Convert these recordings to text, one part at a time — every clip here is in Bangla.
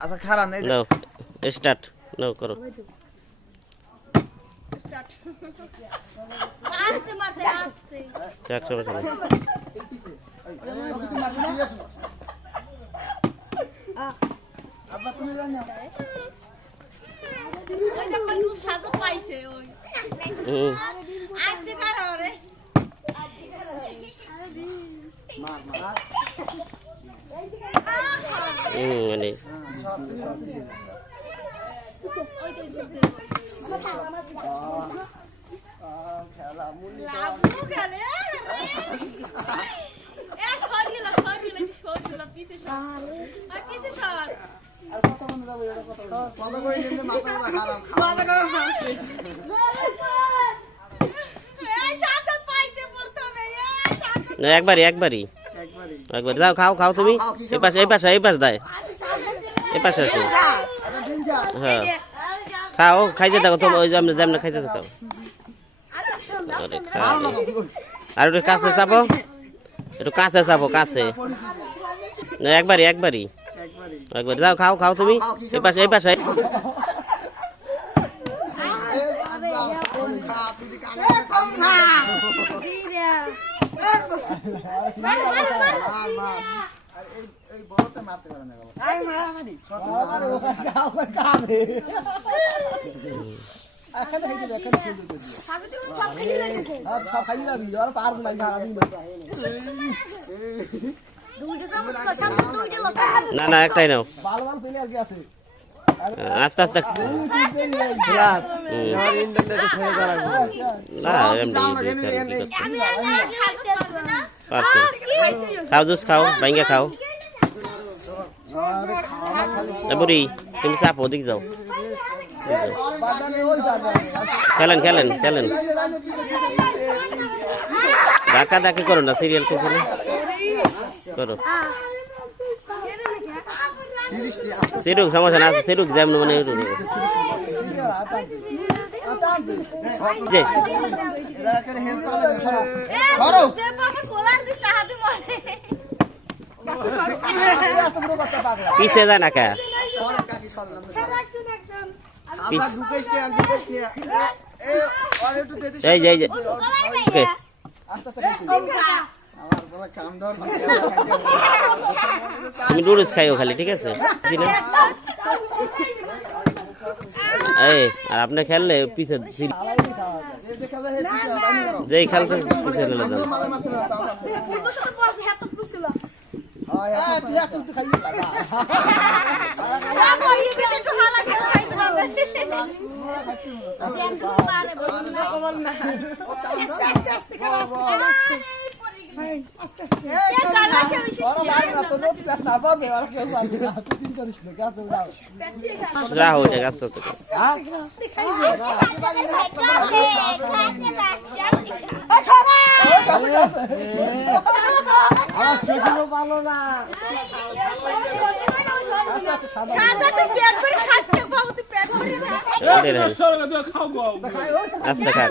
আচ্ছা খারাপ নেই নাও স্টার্ট নাও করো স্টার্ট আস্তে মারতে আস্তে যাক সমস্যা নেই আব্বা তুমি জানো ওই দেখো তুই সাজো পাইছে ওই আস্তে মারা ওরে মার মার মানে খেলা মুনি লাভু গেলে এ সরিল পিছে সর আর পিছে সর আর কত মন যাবে এটা কত করে নিলে মাথা খারাপ মাথা খারাপ আছে এই সাজো পাইছে প্রথমে এই সাজো না একবারই একবারই যাও খাও খাও তুমি এই পাশে দাও এই পাশে আছে হ্যাঁ খাও খাইতে থাকো তুমি ওই যেমন খাইতে থাকো আর একটু কাছে চাপো কাছে না একবারই যাও খাও তুমি এই পাশে এই বড়টা মারতে পারে না বাবা আই মারামারি আরে ওখানে কাবে এখানে খেতে এখানে খেতে দিই সাজো তুমি সব খাইয়ে লাগছে আর সব খাই না বিয়ার পার নাই মারা দিই দুইটা চামচ সাজো দুইটা লতা না একটাই নাও ভালো প্লেয়ার কি আছে আস্তে ইন্টারনেটে ছেড়ে করা না এমনি আমি সাজো পারবে না খাও জুস খাও ভাঙ্গা খাও আরে খাওয়া খালি বুড়ি তুমি চাপো দিক যাও বাদানে ওই যাবে খেলেন ডাকি করো না সিরিয়াল পিছনে করো সিরুক সমস্যা না সিরুক যেমন মানে যে এরা করে হেল্প করা যাবে সরো করো যে বাবা কোলার দিস হাতে মারে পিছে যায় না কে আবার ঢুকেছ কে এ আর একটু দে দে এই ওকে আস্তে আস্তে আমার বলা কাম ধর তুমি নুডলস খাইও খালি ঠিক আছে এই আর আপনি খেললে পিছে যে যে খেলা হে যেই খেলতে পিছে চলে যান পুরো সাথে বস হাত পুছিল হ্যাঁ তুই একটু খালি লাগা বাবা এই দিকে একটু হালা খেলা খাইতে হবে জ্যাম তুমি পারে বল না আস্তে করো আস্তে রাহো জায়গা তো ভালো না আস্তে খা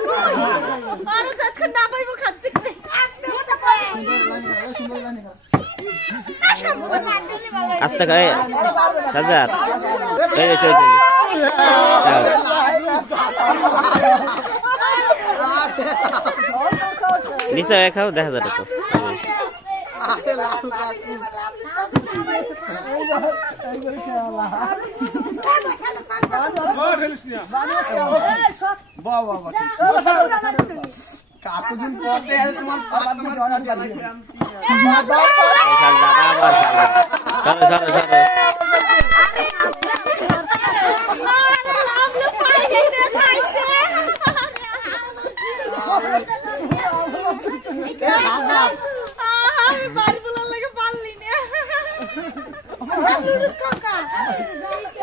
আস্তে খাই সাজার নিচে খাও দেখা যাবে তো কাকুদিন পড়তে তোমার বাবা তুমি ডলার পাবে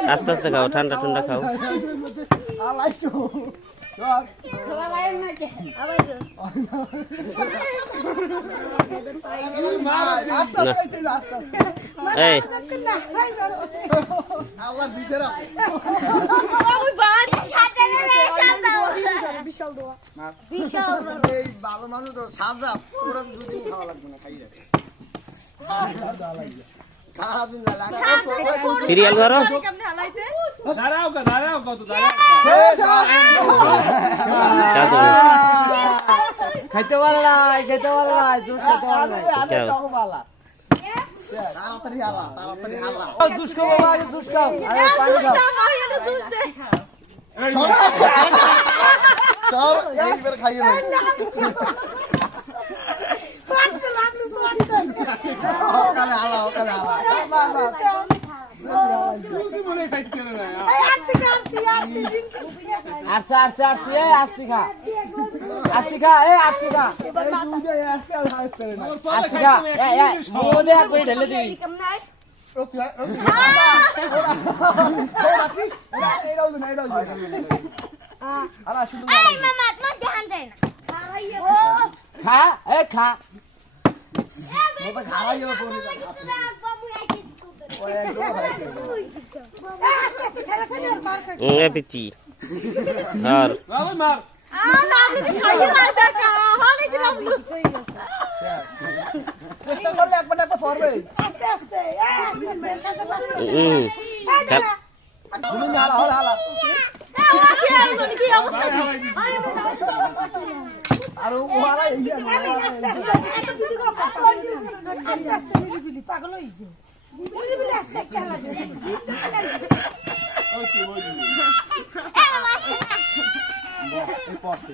আস্তে আস্তে খাও ঠান্ডা খাও এই ভালো মানুষ তো সাজা পুরো দুদিন খাওয়া লাগবে না খাই যাবে খারাপিন না লাগা সিরিয়াল ধরো কেমনে হালাইতে দাঁড়াও কত দাঁড়াও সাধু খাইতে পারে না জুস খাইতে পারে না আরে টাকা বালা তাড়াতাড়ি হালা জুস খাও বাবা আগে জুস খাও আরে পানি খাও মাহিয়ালে জুস দে চল একবার খাইয়ে দাও পাঁচশো লাখ ওখানে হালা বাস খুশি বলে খাইতে না আরছি আস্তি খা এ আস্তি খা এই দুটো আস্তি হাইট করে না আস্তি খা মোদে হাত করে ঢেলে দিবি ওকে ওরা এরাও না আলা শুধু খা এ খা মোটা খাওয়াইও পরে ওই একদম এ পিচি আর ভালো মার চেষ্টা করলে একবার পড়বে তুমি হালা আর ও হালা পাগল হইছে আস্তে আস্তে পড়ছে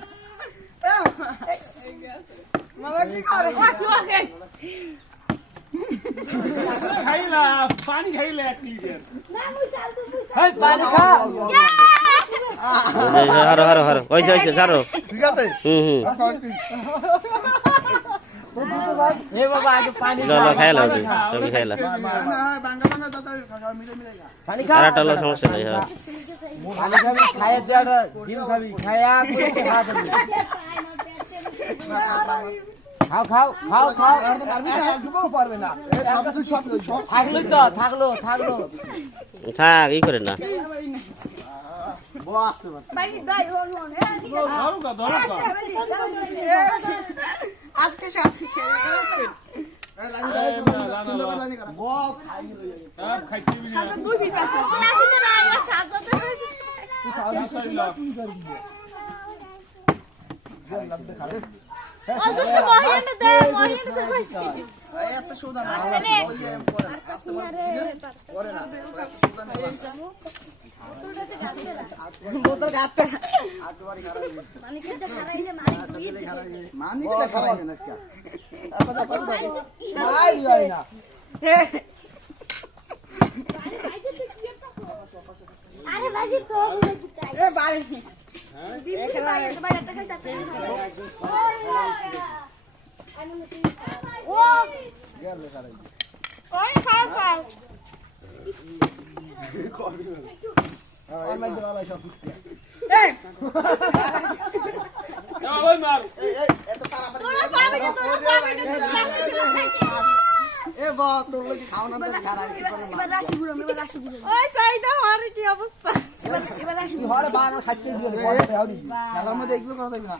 খাইলা পানি খাইলে এক লিটার হেই পানি খা হারো হইছে ছাড়ো ঠিক আছে হুম হে বাবা আগে পানি লো খাইলা সবই খাইলা বাঙ্গা দাদা মিলে খা পানি খা আর একটা সমস্যা নাই হ্যাঁ পানি খাবি খাইয়ে দেড় ডিম খাবি খায়া করে খা দিবি খাও আর তো পারবি না একদমও পারবে না এর কাছে সব থাকলো থাক ই করে না বস তো ধরো আজকে সব সুন্দর করে জানি করা বউ খাই সব খাইতে বিনা এত সুদা না আস্তে পরে না বোতল গাতে মানিকটা খারাই না আজকে ভাই ভাই না আরে বাজি তো এ বাড়ি ওই মার এ বা তোর লাগি খাও না খারাই ওই সাইদা হরে কি অবস্থা ঘরে বাবা খাইতে দিও খেলার মধ্যে এগুলো করা যাবে না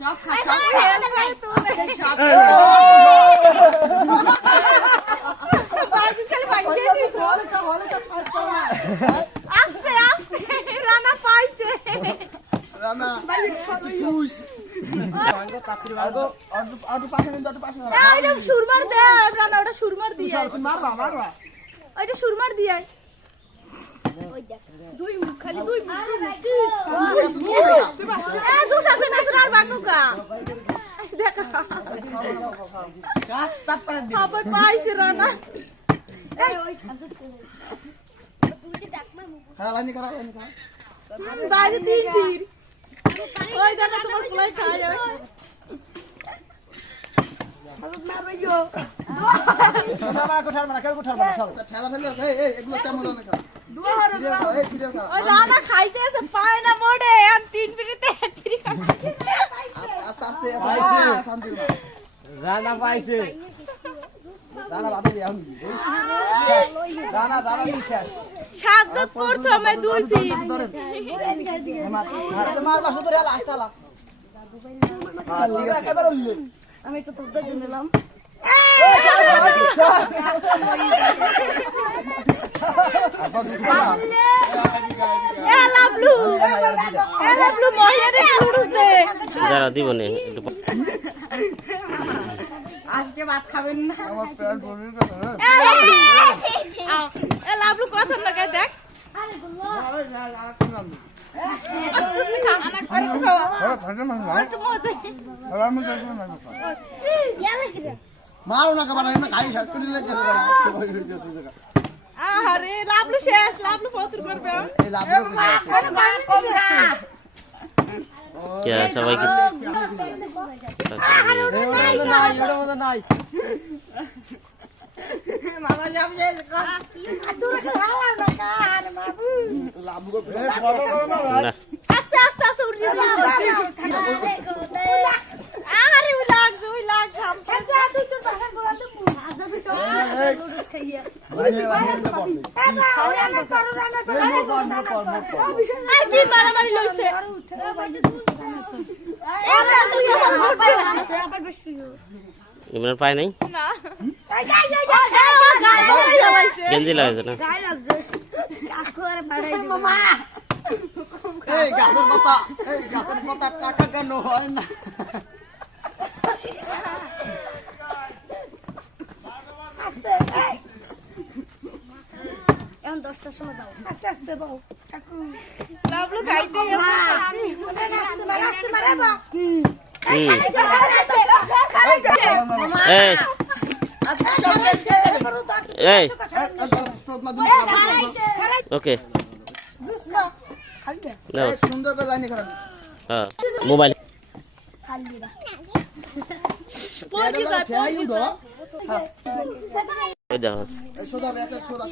সব খা আস্তে রানা পাইছে রানা জুস আর পাশে এইটা সুরমার দে রানা ওটা সুরমার দিয়ে মারবা ওইটা সুরমার দিয়ে দুই মুখ খালি দুই মুখ এ দুই সাথে নাসরার বাকুকা দেখা গাছ তাপ করে দিই আবার পাইছে রানা এই খালা লাইনি করা বাইরে দিন ফির ওই দানা তোমার ফুলাই খায় কোঠার মানে ঠেলা ফেলে এই এগুলো কেমন হবে খেলা এই সিরিয়াল খেলা ওই রানা খাইতে আছে পায় না মোড়ে আর 3 মিনিটে এক ফিরি আস্তে আস্তে শান্তি রানা পাইছে রানা বাদে আমি রানা নিশেষ সাতজন প্রথমে 2 ফির মার বাসু ধরে লাস্ট আলা ঠিক আছে এবার আমি তো তোদের দিলাম যারা দিব নে একটু আজকে ভাত খাবেন না আমার পেট ভরে গেছে লাভলু কথা না দেখ মারো না কাবার না খাই শাক করে লেগে আরে লাভলু শেষ লাভলু ফতুর করবে এই লাভ কে সবাইকে নাই মামা যাব যে না আস্তে আস্তে আস্তে উঠে আরে ওই লাগ আচ্ছা তুই তো বাগান বলা তো নুডলস খাইয়া আর কি মারামারি লইছে ইমরান পায় নাই না গেঞ্জি লাগাইছে না এই গাছের পাতা টাকা কেন হয় না এখন 10টার সময় যাও আস্তে আস্তে বউ কাকু লাভলু খাইতে এই এই ওকে নাও সুন্দর করে জানি খারাপ হ্যাঁ মোবাইল পৌঁছে যায় পৌঁছে যায় এই দেখো সোদা একটা সোদা